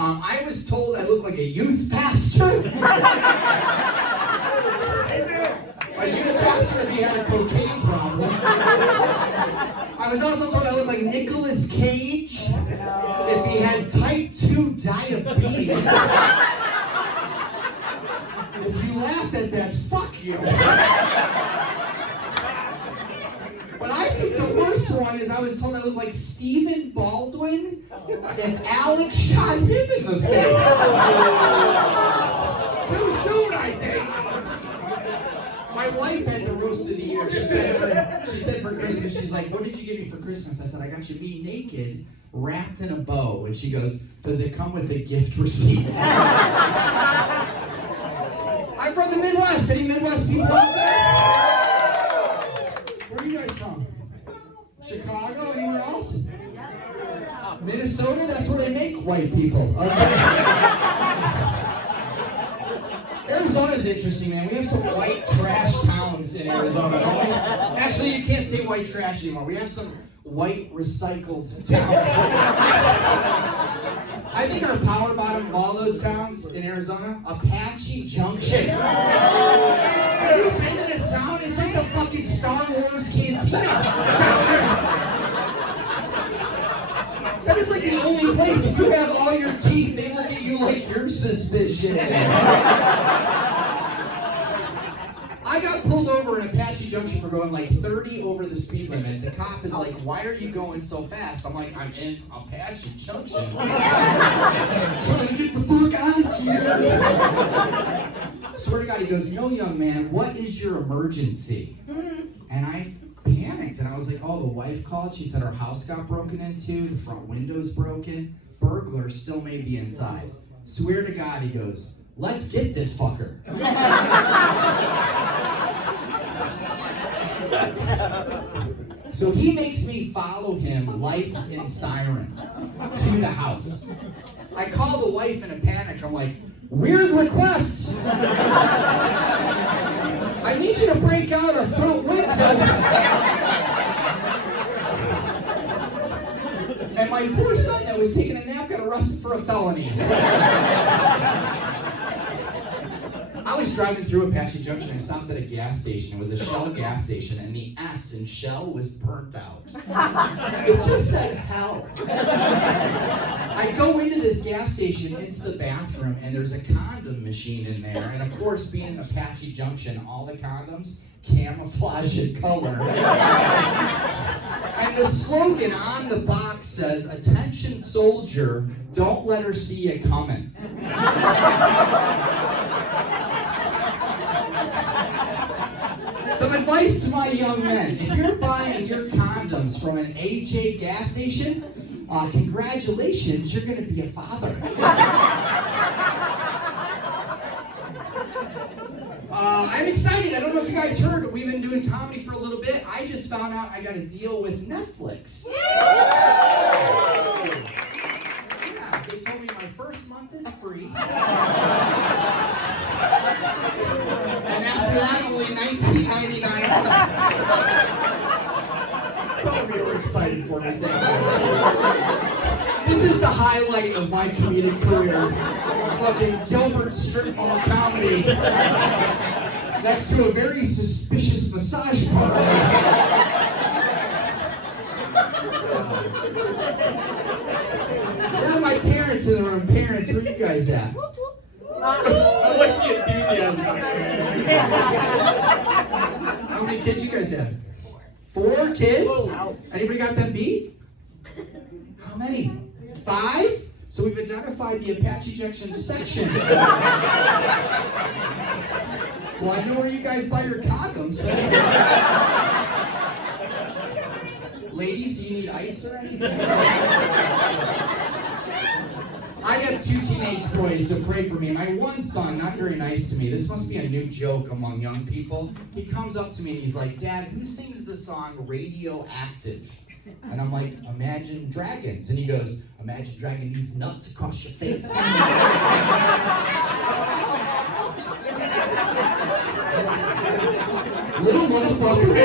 I was told I look like a youth pastor. A youth pastor if he had a cocaine problem. I was also told I look like Nicolas Cage if he had type 2 diabetes. If you laughed at that, fuck you. But I think the worst one is I was told I look like Stephen Baldwin if Alex shot him in the face. Too soon, I think. My wife had the roast of the year. She said for Christmas, she's like, what did you give me for Christmas? I said, I got you me naked, wrapped in a bow. And she goes, does it come with a gift receipt? I'm from the Midwest. Any Midwest people out there? Where are you guys from? Chicago? Anywhere else? Minnesota? That's where they make white people. Okay. Arizona's interesting, man. We have some white trash towns in Arizona. Actually, you can't say white trash anymore. We have some white recycled towns. I think our power bottom of all those towns in Arizona, Apache Junction. Have you been to this town? It's like the fucking Star Wars cantina down there. That is like the only place. If you have all your teeth, they look at you like you're suspicious. I got pulled over in Apache Junction for going like 30 over the speed limit. The cop is like, why are you going so fast? I'm like, I'm in Apache Junction. Trying to get the fuck out of here. Swear to God, he goes, no, young man, what is your emergency? And I panicked, and I was like, oh, the wife called. She said her house got broken into, the front window's broken, burglars still may be inside. Swear to God, he goes, let's get this fucker. So he makes me follow him, lights and siren, to the house. I call the wife in a panic. I'm like, weird request. I need you to break out our front window. And my poor son that was taking a nap got arrested for a felony. I was driving through Apache Junction and stopped at a gas station. It was a Shell gas station, and the S in Shell was burnt out. It just said hell. I go into this gas station, into the bathroom, and there's a condom machine in there. And of course, being in Apache Junction, all the condoms camouflage in color. And the slogan on the box says, attention soldier, don't let her see you coming. Some advice to my young men. If you're buying your condoms from an AJ gas station, congratulations, you're going to be a father. I'm excited. I don't know if you guys heard, but we've been doing comedy for a little bit. I just found out I got a deal with Netflix. Yeah, they told me my first month is free. And after that, only $19.99. Some of you are excited for me. This is the highlight of my comedic career. Fucking Gilbert strip mall comedy next to a very suspicious massage parlor. Where are my parents in the room? Parents, where are you guys at? I like the enthusiasm. How many kids you guys have? 4 kids? Anybody got them beat? How many? 5? So we''t identified the Apache Junction section. Well, I know where you guys buy your condoms. Ladies, do you need ice or anything? I have 2 teenage boys, so pray for me. My one son, not very nice to me. This must be a new joke among young people. He comes up to me and he's like, Dad, who sings the song Radioactive? And I'm like, Imagine Dragons. And he goes, Imagine dragging these nuts across your face. Little motherfucker.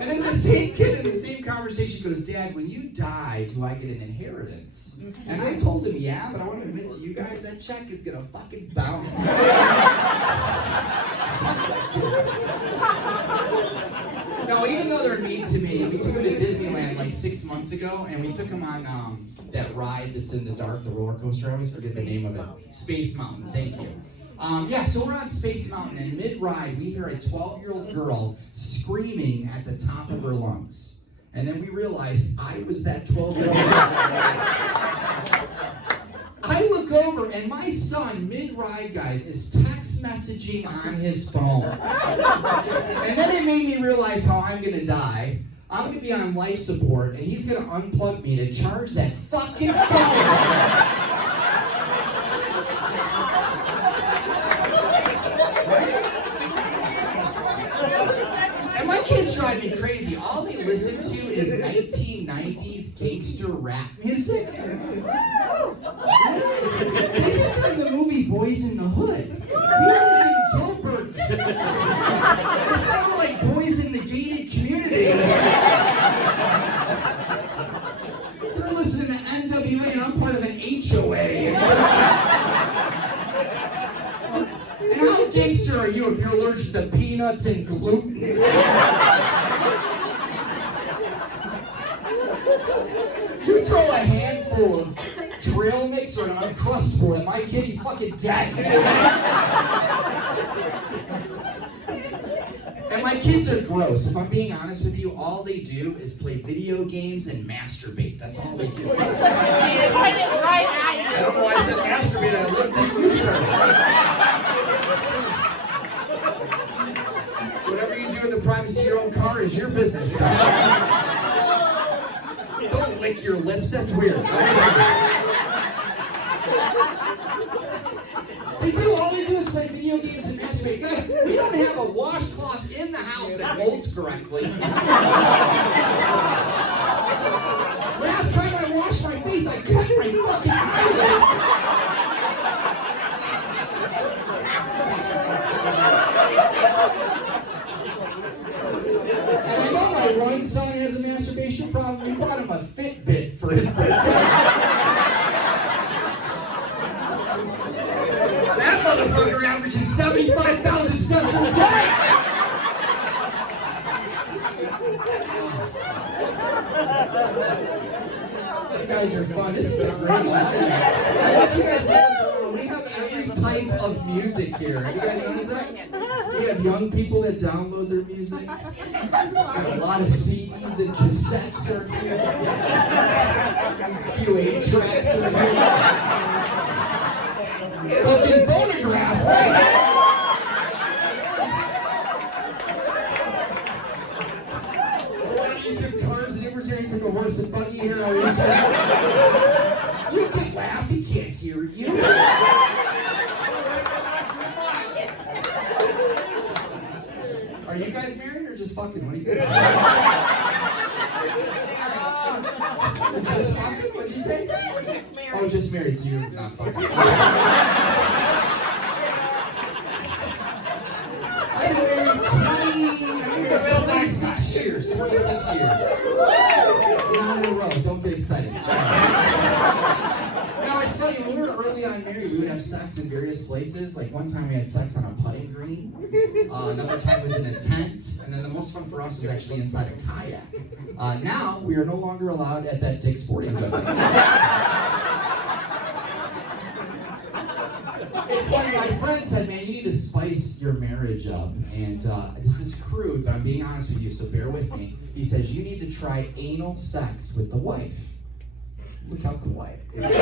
And then the same kid in the same conversation she goes, Dad, when you die, do I get an inheritance? And I told him, yeah, but I want to admit to you guys, that check is going to fucking bounce. No, even though they're mean to me, we took him to Disneyland like 6 months ago, and we took him on that ride that's in the dark, the roller coaster. I always forget the name of it. Space Mountain, thank you. Yeah, so we're on Space Mountain, and mid-ride, we hear a 12-year-old girl screaming at the top of her lungs. And then we realized I was that 12-year-old girl. I look over, and my son, mid-ride, guys, is text messaging on his phone. And then it made me realize how I'm going to die. I'm going to be on life support, and he's going to unplug me to charge that fucking phone. And my kids drive me crazy. All they listen to is 1990s gangster rap music. They get during the movie Boys in the Hood. We live in Gilbert's. It's sort of like Boys in the Gated Community. They're listening to NWA, and I'm part of an HOA. And how gangster are you if you're allergic to peanuts and gluten? You throw a handful of trail mix or an Uncrustable at my kid, he's fucking dead. And my kids are gross. If I'm being honest with you, all they do is play video games and masturbate. That's all they do. I don't know why I said masturbate. I looked at you, sir. Whatever you do in the privacy of your own car is your business. Don't lick your lips. That's weird. All they do is play video games and masturbate. God, we don't have a washcloth in the house that molds correctly. Last time I washed my face, I cut my fucking eyelid. And I know my one son has a masturbation problem. We bought him a Fitbit for his birthday. That motherfucker averages 75,000 steps a day! You guys are fun. This is a great season. I want you guys to know we have every type of music here. You guys notice that? We have young people that download their music. Got a lot of CDs and cassettes are here. A few 8-tracks are here. Fucking phonograph, right? Why you took cars and Ubers here? You took a horse and buggy here? You can laugh, he can't hear you. Are you guys married or just fucking? What are you doing? Just fucking? What did you say? Oh, just married, so you're not fucking. I've been married 26 years. 26 years. Not in a row. Don't get excited. No, it's funny. When we were early on married, we would have sex in various places. Like one time we had sex on a putting green. Another time was in a tent. And then the most fun for us was actually inside a kayak. Now, we are no longer allowed at that Dick's Sporting Goods. It's funny, my friend said, man, you need to spice your marriage up. And this is crude, but I'm being honest with you, so bear with me. He says, you need to try anal sex with the wife. Look how quiet it is.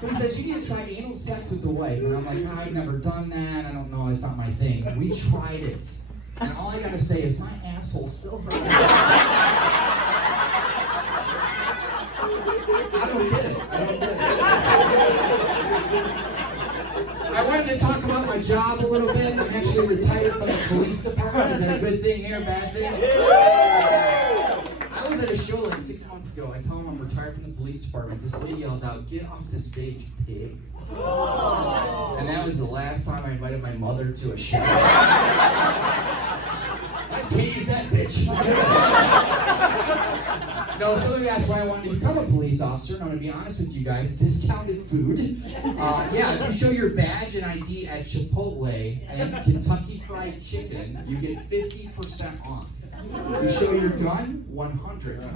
So he says, you need to try anal sex with the wife. And I'm like, oh, I've never done that. I don't know, it's not my thing. We tried it. And all I gotta say is, my asshole still hurts. I don't get it. I wanted to talk about my job a little bit. I'm actually retired from the police department. Is that a good thing here, bad thing? I was at a show like 6 months ago. I tell them I'm retired from the police department. This lady yells out, "Get off the stage, pig." And that was the last time I invited my mother to a show. I can't use that bitch. No, so let me ask why I wanted to become a police officer, and I'm going to be honest with you guys, discounted food. Yeah, if you show your badge and ID at Chipotle and Kentucky Fried Chicken, you get 50% off. You show your gun, 100%.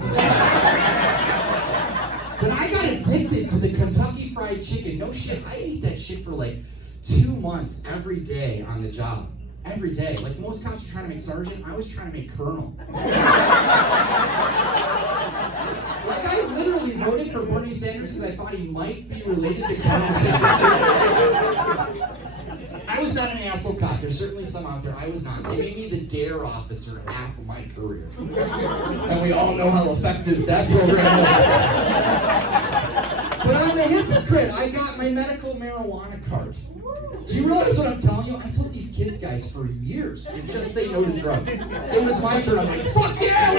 But I got addicted to the Kentucky Fried Chicken. No shit, I ate that shit for like 2 months every day on the job. Every day. Like most cops are trying to make sergeant, I was trying to make colonel. Like I literally voted for Bernie Sanders because I thought he might be related to Colonel Sanders. I was not an asshole cop. There's certainly some out there. I was not. They made me the DARE officer half of my career. And we all know how effective that program was. But I'm a hypocrite. I got my medical marijuana card. Do you realize what I'm telling you? I told these kids, guys, for years to just say no to drugs. It was my turn. I'm like, fuck yeah!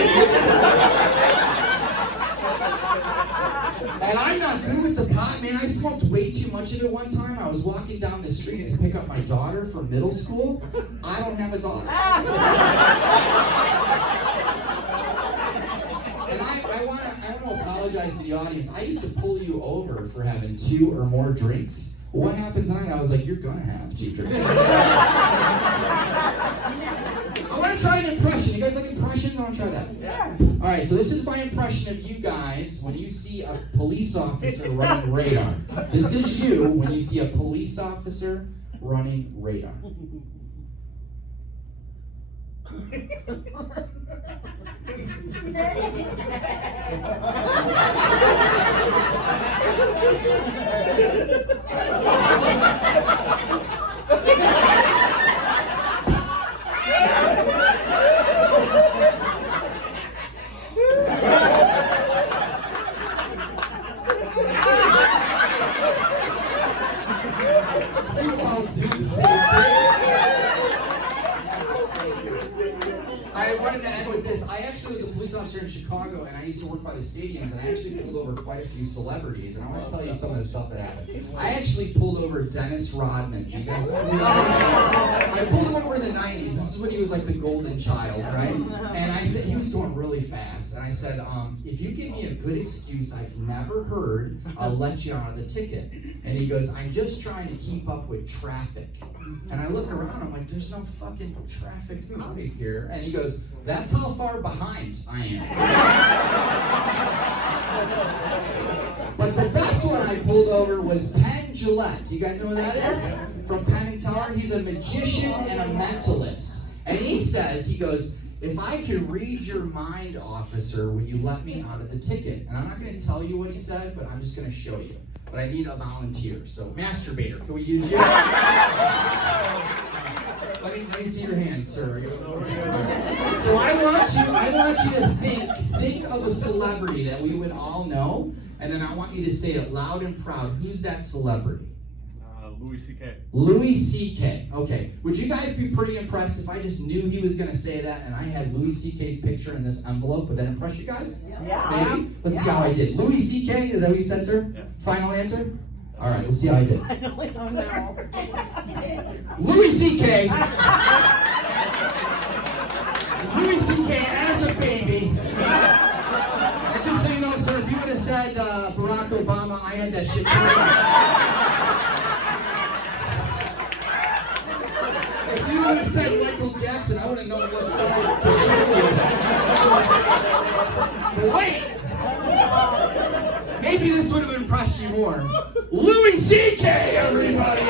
And I'm not good with the pot, man. I smoked way too much of it one time. I was walking down the street to pick up my daughter from middle school. I don't have a daughter. And I want to apologize to the audience. I used to pull you over for having 2 or more drinks. What happened tonight? I was like, you're gonna have 2 drinks. I want to try an impression. You guys like impressions? I want to try that. Yeah. All right, so this is my impression of you guys when you see a police officer running radar. This is you when you see a police officer running radar. I wanted to end with this. I actually was a police officer in Chicago, and I used to work by the stadiums, and I actually pulled over quite a few celebrities, and I want to tell you some of the stuff that happened. I actually pulled over Dennis Rodman. Do you guys know who that is? I pulled him over in the 90s. This is when he was like the golden child, right? And I said, he was going really fast, and I said, if you give me a good excuse I've never heard, I'll let you out of the ticket. And he goes, I'm just trying to keep up with traffic. And I look around, I'm like, there's no fucking traffic out here. And he goes, that's how far behind I am. But the best one I pulled over was Penn Jillette. Do you guys know who that is? From Penn and Teller. He's a magician and a mentalist. And he says, he goes, if I could read your mind, officer, will you let me out of the ticket? And I'm not going to tell you what he said, but I'm just going to show you. But I need a volunteer. So, masturbator, can we use you? Let me see your hands, sir. So I want you to think of a celebrity that we would all know, and then I want you to say it loud and proud. Who's that celebrity? Louis C.K. Louis C.K. Okay. Would you guys be pretty impressed if I just knew he was going to say that and I had Louis C.K.'s picture in this envelope? Would that impress you guys? Yeah. Maybe? Let's see how I did. Louis C.K., is that what you said, sir? Yeah. Final answer? All right, let's see how I did. Oh, no. Louis C.K. Louis C.K. as a baby. And just so you know, sir, if you would have said Barack Obama, I had that shit too. If you would have said Michael Jackson, I would have known what side to show you. But wait! Maybe this would have impressed you more. Louis C.K., everybody!